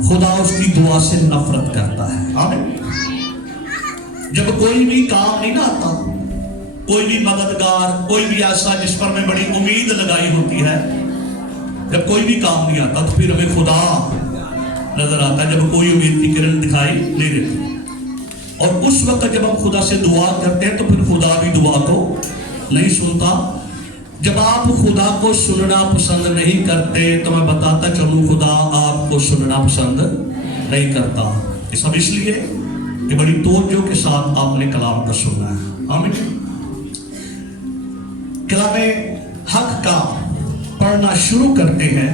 खुदा उसकी दुआ से नफरत करता है। आमीन। जब कोई भी काम नहीं ना आता, कोई भी मददगार, कोई भी ऐसा जिस पर मैं बड़ी उम्मीद लगाई होती है, जब कोई भी काम नहीं आता तो फिर हमें खुदा नजर आता है, जब कोई उम्मीद की किरण दिखाई नहीं देती। और उस वक्त जब हम खुदा से दुआ करते हैं तो फिर खुदा भी दुआ को नहीं सुनता। जब आप खुदा को सुनना पसंद नहीं करते तो मैं बताता चलूं, खुदा आपको सुनना पसंद नहीं करता। ये सब इसलिए कि बड़ी तवज्जो के साथ आपने कलाम को सुनना है। आमीन। कलामे हक का पढ़ना शुरू करते हैं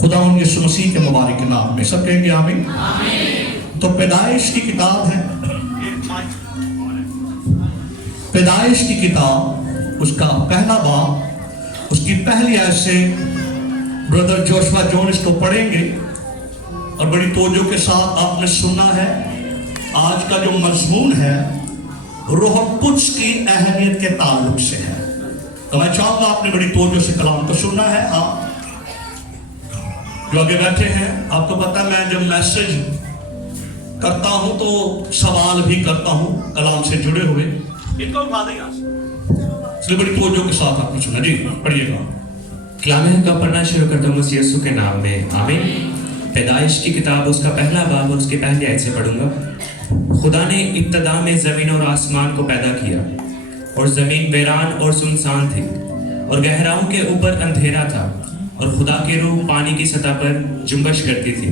खुदा यीशु मसीह के मुबारक नाम में। सब कहेंगे आमीन। तो पैदाइश की किताब है, पैदाइश की किताब, उसका पहला बाब, उसकी पहली आयत से ब्रदर जोशुआ जॉन इसको पढ़ेंगे और बड़ी तवज्जो के साथ आपने सुनना है। आज का जो मजमून है रूह कुद्स की अहमियत के ताल्लुक से है, तो मैं चाहूंगा आपने बड़ी तवज्जो से कलाम को सुनना है। आप जो आगे बैठे हैं, आपको पता है मैं जब मैसेज करता हूं तो सवाल भी करता हूं कलाम से जुड़े हुए, इनको उठा दें यहाँ से, इसलिए बड़ी तवज्जो के साथ आपने सुना। जी पढ़िएगा। कलाम का पढ़ना शुरू करता हूँ मसीह यीशु के नाम में। आमीन। पैदाइश की किताब उसका पहला बाब और उसकी पहली आयत से पढ़ूंगा। खुदा ने इब्तदा में ज़मीन और आसमान को पैदा किया, और ज़मीन वीरान और सुनसान थी, और गहराओं के ऊपर अंधेरा था, और खुदा की रूह पानी की सतह पर जुम्बश करती थी।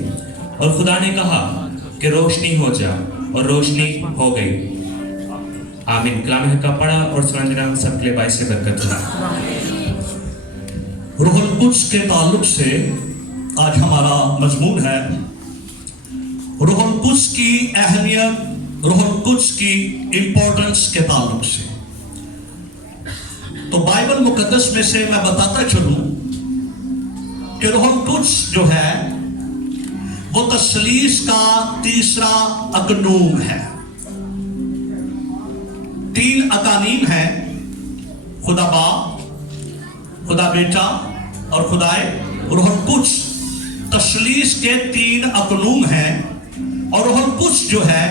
और खुदा ने कहा कि रोशनी हो जा, और रोशनी हो गई। आमीन। कलाम का पढ़ा और सुना सबके लिए बाइस से बरकत हुआ। रूह कुद्स के ताल्लुक से आज हमारा मजमून है रूह कुद्स की अहमियत, रूह कुद्स की इंपॉर्टेंस के ताल्लुक से। तो बाइबल मुकद्दस में से मैं बताता चलूं कि रूह कुद्स जो है वो तस्लीस का तीसरा अकनूम है। तीन अकानीम है, खुदा बाप, खुदा बेटा और खुदाए रूह कुद्स। तस्लीस के तीन अकनूम हैं और रूह कुद्स जो है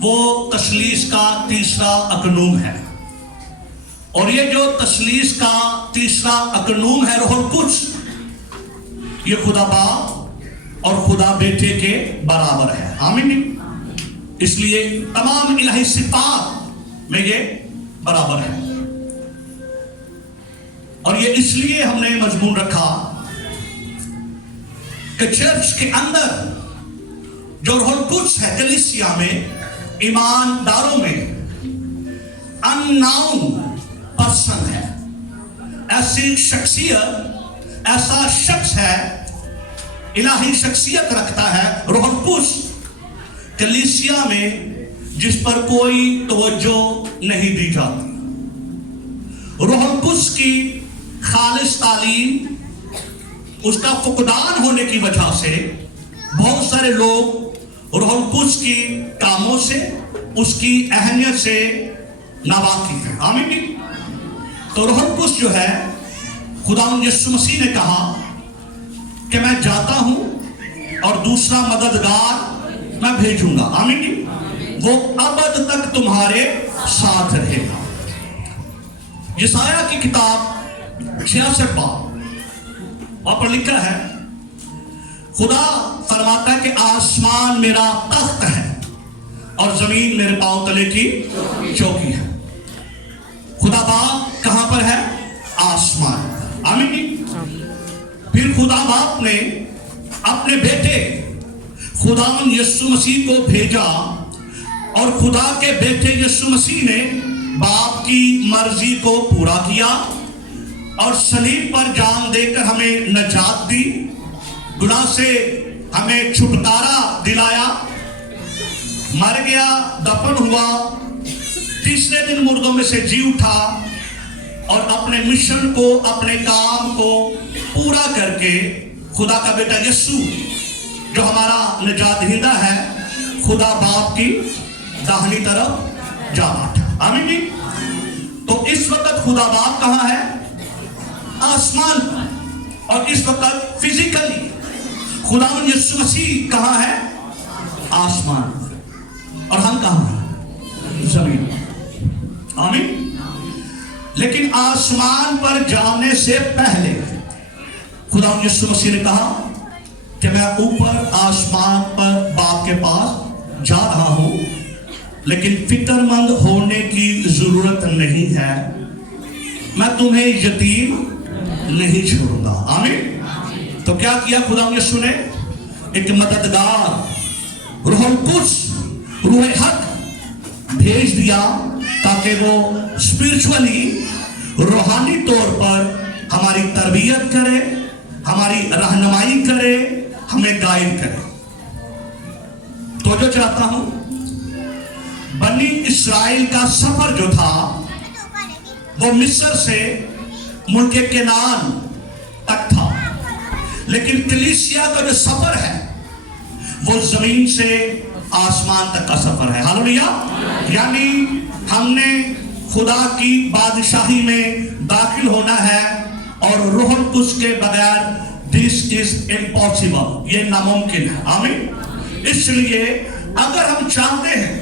वो तस्लीस का तीसरा अकनूम है। और ये जो तस्लीस का तीसरा अकनूम है रूह कुद्स, ये खुदा बाप और खुदा बेटे के बराबर है। आमीन। इसलिए तमाम इलाही सिफात में ये बराबर है। और ये इसलिए हमने मजमून रखा कि चर्च के अंदर जो रूह कुद्स है, कलीसिया में, ईमानदारों में अननाउन पर्सन है, ऐसी शख्सियत, ऐसा शख्स है, इलाही शख्सियत रखता है रूह कुद्स कलीसिया में, जिस पर कोई तवज्जो नहीं दी जाती। रूह कुद्स की खालिस तालीम, उसका फुकदान होने की वजह से बहुत सारे लोग रूह कुद्स की कामों से, उसकी अहमियत से नावाकिफ है। आमीन। तो रूह कुद्स जो है, खुदा यीशु मसीह ने कहा कि मैं जाता हूं और दूसरा मददगार मैं भेजूंगा। आमीन। वो अबद तक तुम्हारे साथ रहेगा। यशायाह की किताब 66 बाब, वहां पर लिखा है, खुदा फरमाता है कि आसमान मेरा तख्त है और जमीन मेरे पांव तले की चौकी है। खुदा बाप कहां पर है? आसमान। आमीन। फिर खुदा बाप ने अपने बेटे खुदावन यीशु मसीह को भेजा, और खुदा के बेटे यीशु मसीह ने बाप की मर्जी को पूरा किया और सलीब पर जान देकर हमें नजात दी, गुनाह से हमें छुटकारा दिलाया, मर गया, दफन हुआ, तीसरे दिन मुर्दों में से जी उठा और अपने मिशन को, अपने काम को पूरा करके खुदा का बेटा यीशु जो हमारा निजात दहिंदा है, खुदा बाप की दाहिनी तरफ जा बैठा। आमीन। तो इस वक्त खुदा बाप कहां है? आसमान। और इस वक्त फिजिकली खुदावन यीशु मसीह कहाँ है? आसमान। और हम कहाँ हैं? जमीन। आमीन। लेकिन आसमान पर जाने से पहले खुदावन यीशु मसीह ने कहा कि मैं ऊपर आसमान पर बाप के पास जा रहा हूं, लेकिन फिक्रमंद होने की जरूरत नहीं है, मैं तुम्हें यतीम नहीं छोड़ूंगा। आमीन। तो क्या किया खुदावन यीशु ने? एक मददगार रूहुल कुद्स, रूह हक भेज दिया ताकि वो स्पिरिचुअली, रूहानी तौर पर हमारी तरबियत करे, हमारी रहनुमाई करे, हमें गाइड करे। तो जो चाहता हूं, बनी इस्राएल का सफर जो था वो मिस्र से मुल्क केनान तक था, लेकिन कलीसिया का जो सफर है वो जमीन से आसमान तक का सफर है। हालेलुया। यानी हमने खुदा की बादशाही में दाखिल होना है और रूहुल कुद्स के बगैर दिस इज इम्पॉसिबल, ये नामुमकिन है। आमीन। इसलिए अगर हम चाहते हैं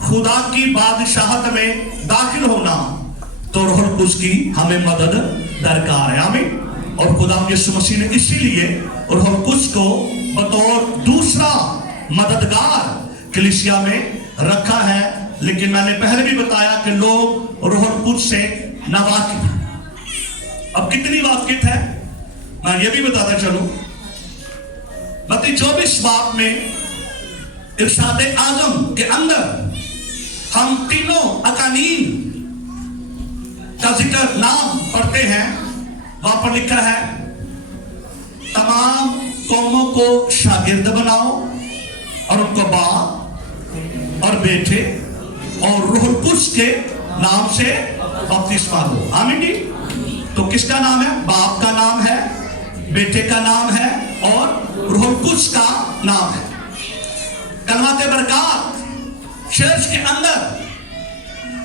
खुदा की बादशाहत में दाखिल होना तो रूहुल कुद्स की हमें मदद दरकार है। आमीन। और खुदा यीशु मसीह ने इसीलिए रूहुल कुद्स को बतौर दूसरा मददगार कलीसिया में रखा है। लेकिन मैंने पहले भी बताया कि लोग रूहुल कुद्स से नावाकिफ। अब कितनी वाकिफ है मैं ये भी बताता चलूं। मत्ती 24 बाब में इरशाद आजम के अंदर हम तीनों अकानीन का जिक्र नाम पढ़ते हैं। वहां पर लिखा है, तमाम कौमों को शागिर्द बनाओ और उनको बाप और बेटे और रूहुल कुद्स के नाम से बपतिस्मा दो। आमीन जी। तो किसका नाम है? बाप का नाम है, बेटे का नाम है और रूहुल कुद्स का नाम है। कलमात बरकत चर्च के अंदर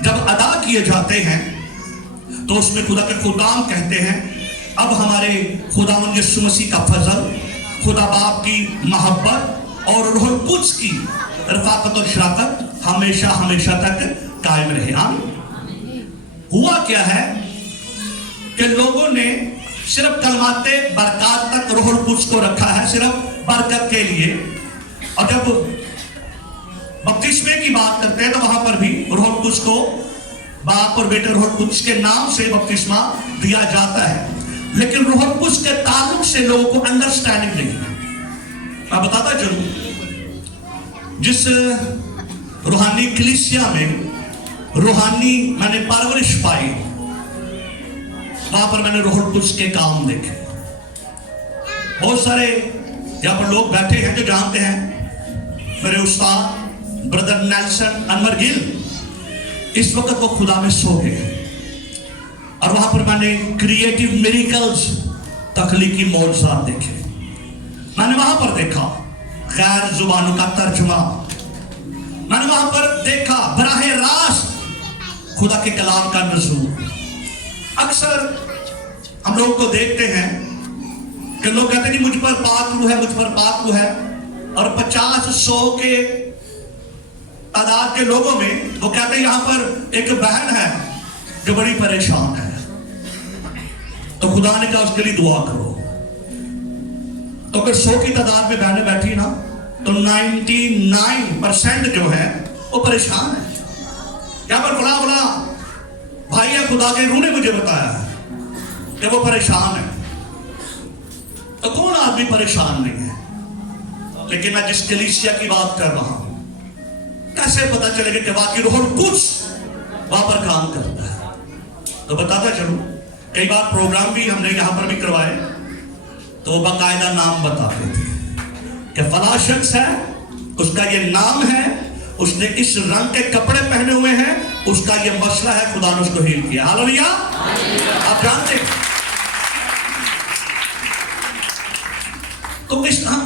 जब अदा किए जाते हैं तो उसमें खुदा के खुदाम कहते हैं, अब हमारे खुदावंद यीशु मसीह का फजल, खुदा बाप की मोहब्बत और रूहुल कुद्स की रफाकत और शराकत हमेशा हमेशा तक कायम रहे। आमीन। हुआ क्या है कि लोगों ने सिर्फ कलमाते बरकत तक रूहुल कुद्स को रखा है, सिर्फ बरकत के लिए। और जब बपतिस्मे की बात करते हैं तो वहां पर भी रूहुल कुद्स को बाप और बेटे रूहुल कुद्स के नाम से बपतिस्मा दिया जाता है, लेकिन रूहुल कुद्स के ताल्लुक से लोगों को अंडरस्टैंडिंग नहीं है। मैं बताता चलूं, जिस रूहानी कलीसिया में रूहानी मैंने परवरिश पाई, वहां पर मैंने रूहुल कुद्स के काम देखे। बहुत सारे यहां पर लोग बैठे हैं जो जानते हैं मेरे उस्ताद ब्रदर नेल्सन अनवर गिल, इस वक्त वो खुदा में सो गए। और वहां पर मैंने क्रिएटिव मिरेकल्स, तख्लीकी मौजज़ात देखे। मैंने वहां पर देखा गैर जुबानों का तर्जुमा, मैंने वहां पर देखा बराह रास्त खुदा के कलाम का नज़ूर। अक्सर हम लोग को देखते हैं कि लोग कहते हैं मुझ पर पाक रूह है, मुझ पर पाक रूह है, और 50-100 के तादाद के लोगों में वो कहते हैं यहां पर एक बहन है जो बड़ी परेशान है, तो खुदा ने कहा उसके लिए दुआ करो। तो अगर 100 की तादाद में बहनें बैठी ना, तो 99% जो है वो परेशान है। यहां पर बड़ा बड़ा भाई है खुदा के रूह ने मुझे बताया है कि वो परेशान है। तो कौन आदमी परेशान नहीं है? लेकिन मैं जिस कलीसिया की बात कर रहा हूं, कैसे पता चलेगा कि वाकई रूहुल कुद्स वहां पर काम करता है? तो बताता चलूं, कई बार प्रोग्राम भी हमने यहां पर भी करवाए, तो बाकायदा नाम बताते थे कि फला शख्स है, उसका ये नाम है, उसने इस रंग के कपड़े पहने हुए हैं, उसका ये मसला है, खुदा ने उसको हील किया। हालेलुया। आप जानते हैं, तो इस हम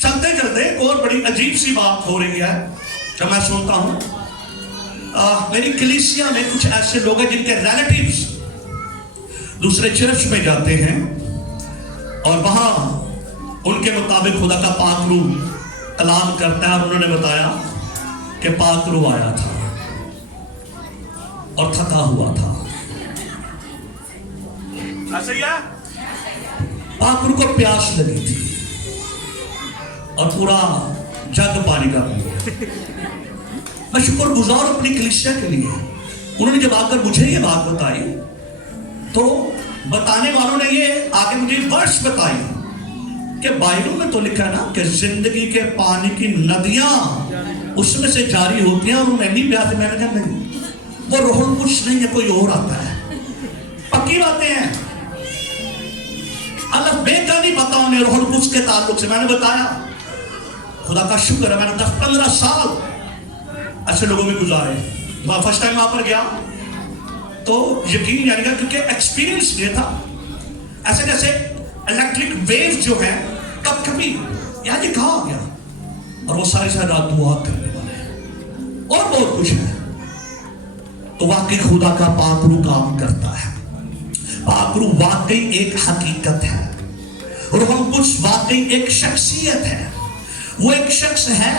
चलते चलते और बड़ी अजीब सी बात हो रही है जब मैं सुनता हूं। मेरी कलीसिया में कुछ ऐसे लोग हैं जिनके रिलेटिव्स दूसरे चर्च में जाते हैं और वहां उनके के मुताबिक खुदा का पाक रूह कलाम करता है, और उन्होंने बताया कि पाक रूह आया था और थका हुआ था। ऐसे ही है, पाक रूह को प्यास लगी थी और पूरा जग पानी का पी गया। मैं शुक्रगुजार अपनी कलीसिया के लिए, उन्होंने जब आकर मुझे ये बात बताई तो बताने वालों ने ये आगे मुझे वर्ष बताई कि बाइबल में तो लिखा है ना कि जिंदगी के पानी की नदियां उसमें से जारी होती हैं, और उन्हें नहीं प्यास। मैंने कहा नहीं, वो रूहुल कुछ नहीं है, कोई और आता है। पक्की बातें हैं, अल्लाह बेका नहीं पता उन्हें रूहुल कुछ के ताल्लुक से। मैंने बताया खुदा का शुक्र है, मैंने 10-15 साल ऐसे लोगों में गुजारे। फर्स्ट टाइम वहां पर गया तो यकीन नहीं आएगा, क्योंकि एक्सपीरियंस ये था ऐसे जैसे इलेक्ट्रिक वेव जो है कब कभी यार ये कहाँ आ गया, और वो सारी रात दुआ करने वाले और बहुत कुछ है। तो वाकई खुदा का पाक रूह काम करता है। पाक रूह वाकई एक हकीकत है, रूहुल कुद्स वाकई एक शख्सियत है। वो एक शख्स है